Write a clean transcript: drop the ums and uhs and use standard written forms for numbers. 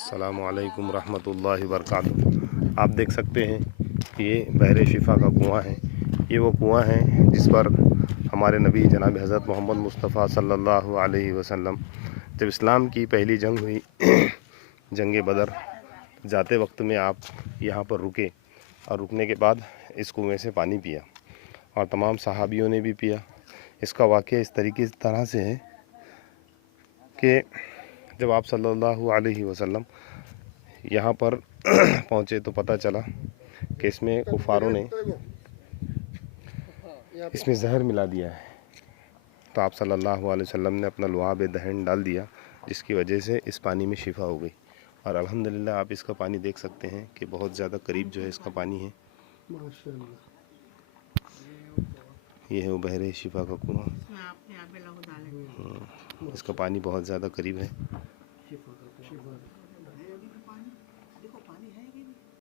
अस्सलामु अलैकुम रहमतुल्लाहि वबरकातुहू। आप देख सकते हैं कि ये बहरे शिफा का कुआं है। ये वो कुआं है जिस पर हमारे नबी जनाब हज़रत मोहम्मद मुस्तफ़ा सल्लल्लाहु अलैहि वसल्लम जब इस्लाम की पहली जंग हुई जंग बदर, जाते वक्त में आप यहाँ पर रुके और रुकने के बाद इस कुएं से पानी पिया और तमाम सहाबियों ने भी पिया। इसका वाक़या इस तरह से है कि जब आप सल्लल्लाहु अलैहि वसल्लम यहाँ पर पहुँचे तो पता चला कि इसमें कुफारों ने इसमें जहर मिला दिया है। तो आप सल्लल्लाहु अलैहि वसल्लम ने अपना लुआब दहन डाल दिया, जिसकी वजह से इस पानी में शिफा हो गई। और अल्हम्दुलिल्लाह आप इसका पानी देख सकते हैं कि बहुत ज़्यादा करीब जो है इसका पानी है। ये है वो बहरे शिफा का कुआं। इसका पानी बहुत ज़्यादा करीब है।